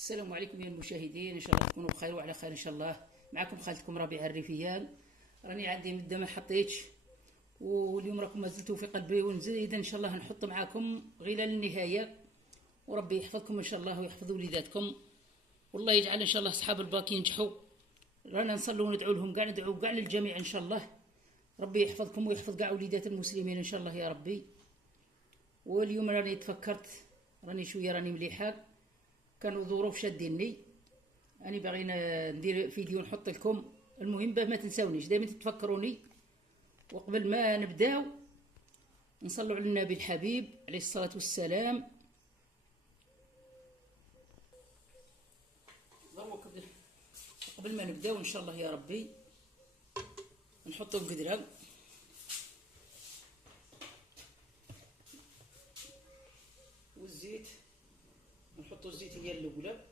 السلام عليكم يا المشاهدين، ان شاء الله تكونوا بخير وعلى خير ان شاء الله. معكم خالتكم ربيع الريفيان. راني عندي مده ما حطيتش، واليوم راكم ما زلتوا في قلبي، ونزيد ان شاء الله نحط معاكم غير للنهايه. وربي يحفظكم ان شاء الله ويحفظ وليداتكم، والله يجعل ان شاء الله اصحاب الباك ينجحوا. رانا نصلوا وندعو لهم كاع، ندعو كاع للجميع ان شاء الله. ربي يحفظكم ويحفظ كاع وليدات المسلمين ان شاء الله يا ربي. واليوم راني تفكرت، راني مليحه، كانوا ظروف شاديني، أنا باغي ندير فيديو نحط لكم. المهم باه ما تنساونيش، دائما تتفكروني. وقبل ما نبداو نصلوا على النبي الحبيب عليه الصلاة والسلام. قبل ما نبداو إن شاء الله يا ربي نحطوا القدرة والزيت. نحطوا الزيت هي الأولى،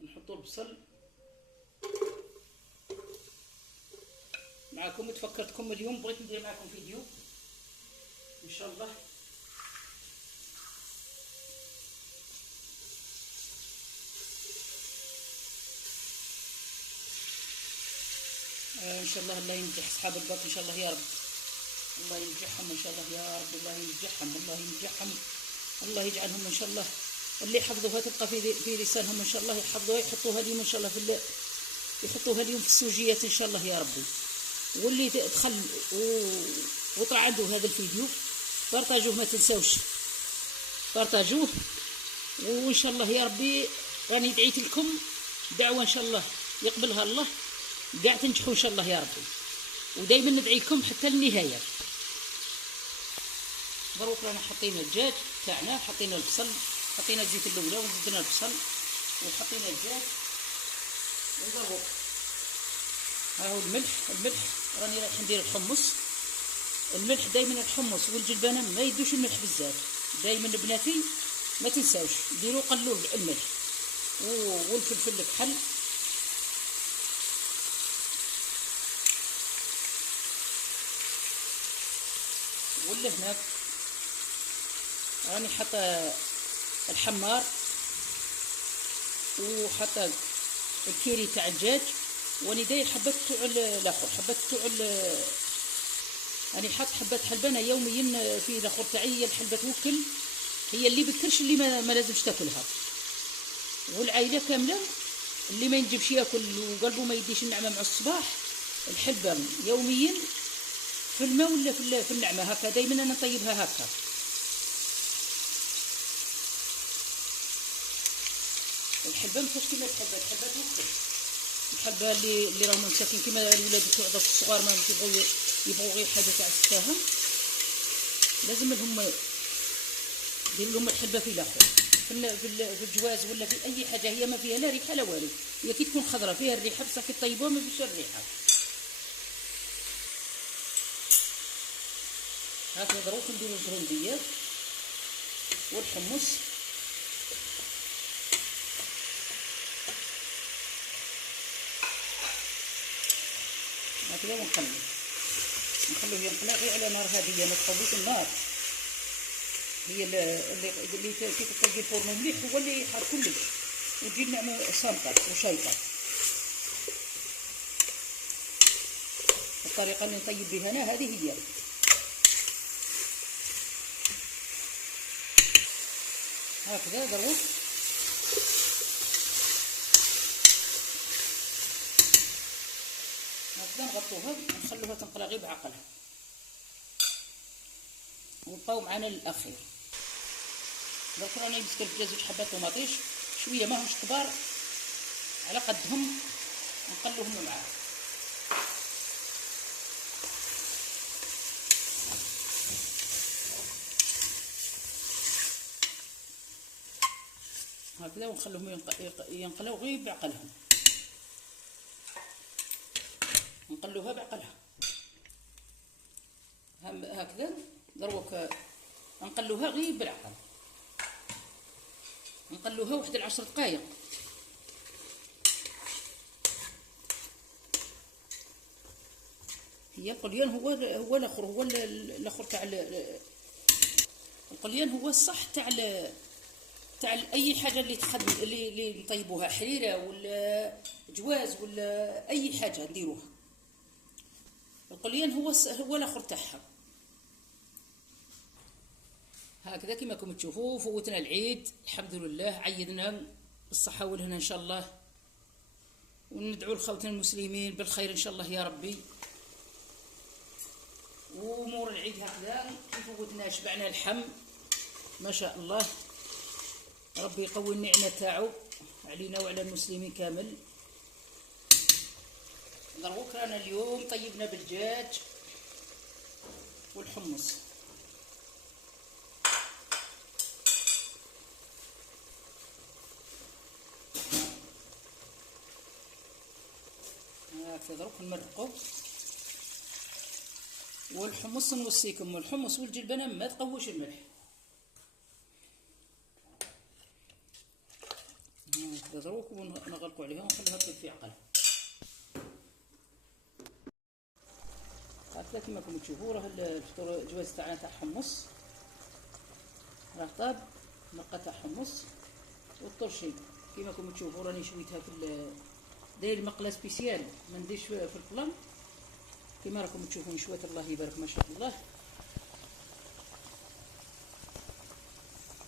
نحطوا البصل معكم. وتفكرتكم اليوم بغيت ندير معكم فيديو ان شاء الله. ان شاء الله ينجح اصحاب الباك ان شاء الله يا رب. الله ينجحهم ان شاء الله يا رب. الله ينجحهم، الله ينجحهم، الله يجعلهم ان شاء الله اللي حفظوها تبقى في لسانهم ان شاء الله. يحفظوها يحطوها اليوم ان شاء الله يحطوها اليوم في السوجيات ان شاء الله يا ربي. واللي دخل وطلع عنده هذا الفيديو بارطاجوه، ما تنساوش بارطاجوه. وان شاء الله يا ربي راني دعيت لكم دعوه ان شاء الله يقبلها الله، كاع تنجحوا ان شاء الله يا ربي. ودائما ندعي لكم حتى للنهايه. دروك رانا حطينا الدجاج تاعنا، حطينا البصل، حطينا الزيت الاولى وزدنا البصل وحطينا الدجاج. ودروك ها هو الملح راني رايح ندير الحمص. الملح دائما الحمص والجلبانه ما يدوش الملح بزاف، دائما بناتي ما تنساوش ديروا قلوا الملح. والفلفل الكحل ولا هناك راني حاطه الحمار وحاطه الكيري تاع الدجاج. واني داير حبات تاع الاخر، حبات تاع راني حاط حبات حلبانه يوميا في الاخر تاعي. هي الحلبه توكل، هي اللي بكرش اللي ما لازمش تاكلها. والعائله كامله اللي ما ينجبش ياكل وقلبه ما يديش النعمه مع الصباح، الحلبه يوميا في الماء ولا في النعمه هكا. دائما انا نطيبها هكا. الحلبه ماشي كيما الحلبه توكل. الحلبه اللي راهم مساكين كيما الولاد تاع الصغار ما يبغوا غير حاجه تاع الساهم، لازم لهم دير لهم الحلبه في الاخر. في الجواز ولا في اي حاجه هي ما فيها لا ريحه لا والو. هي كي تكون خضره فيها الريحه بصح كي طيبوها ما فيش الريحه. هاكا دروك نديرو الزرنديات والحمص. هكذا ونخلوه ينقلع غير على نار هاديه، ما تخويش النار. هي اللي كي تطلقي الفرن مليح هو اللي يحار كلش وتجي النعمه صامته وشايطه. الطريقه اللي نطيب بها انا هذه هي. هكذا دروك هكذا نغطوها ونخلوها تنقلع غير بعقلها، ونبقاو معنا للاخير. درك راني مسكت فيها زوج حبات طوماطيش شويه ماهمش كبار، على قدهم نقلوهم معاه. هكذا ونخلوهم ينقلوا غير بعقلهم. نقلوها بعقلها هكذا. دروك نقلوها غير بالعقل، نقلوها واحد 10 دقائق. هي القليان هو الاخر، هو الاخر تاع القليان هو الصح تاع اي حاجه اللي تخدم اللي نطيبوها، حريره ولا جواز ولا اي حاجه نديروها. القليان هو الاخر تاعها. هكذا كما راكم تشوفوا فوتنا العيد الحمد لله، عيدنا بالصحه والهنا ان شاء الله، وندعو لخوتنا المسلمين بالخير ان شاء الله يا ربي. وامور العيد هكذا كيف فوتنا شبعنا اللحم ما شاء الله. ربي يقوي النعمه تاعو علينا وعلى المسلمين كامل. دروك رانا اليوم طيبنا بالدجاج والحمص. هكذا دروك نمرقو. والحمص نوصيكم، والحمص والجلبنه ما تقوش الملح. هكذا دروك ونغلقوا عليها ونخليها تطيب في عقل. هكذا كما راكم تشوفوا راه الفطور الجواز تاعنا تاع حمص راه طاب، مرقه تاع حمص والطرشي كما راكم تشوفوا. راني شويتها في داير مقله سبيسيال، ما نديرش في البلان كما راكم تشوفوا. نشوات الله يبارك ما شاء الله.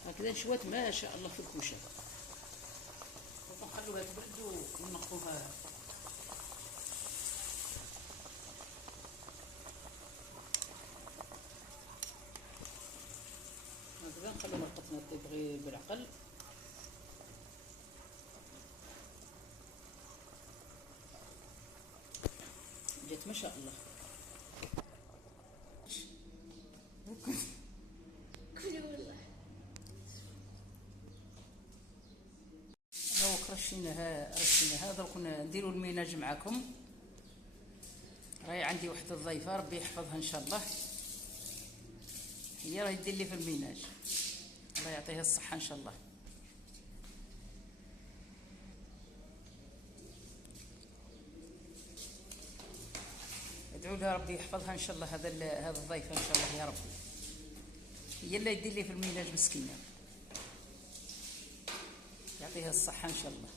هكذا نشوات ما شاء الله في الكوشه. نخلوها تبرد وننقوها. هكذا نخلو مرقتنا طيب غير بالعقل. جات ما شاء الله. دروك رشيناها دروك نديرو الميناج معكم. راهي عندي واحد الضيفه ربي يحفظها ان شاء الله، هي راهي دير لي في الميناج، الله يعطيها الصحه ان شاء الله. ادعوا لها ربي يحفظها ان شاء الله. هذا الضيفه ان شاء الله يا ربي، هي اللي يدير لي في الميناج مسكينه، يعطيها الصحه ان شاء الله.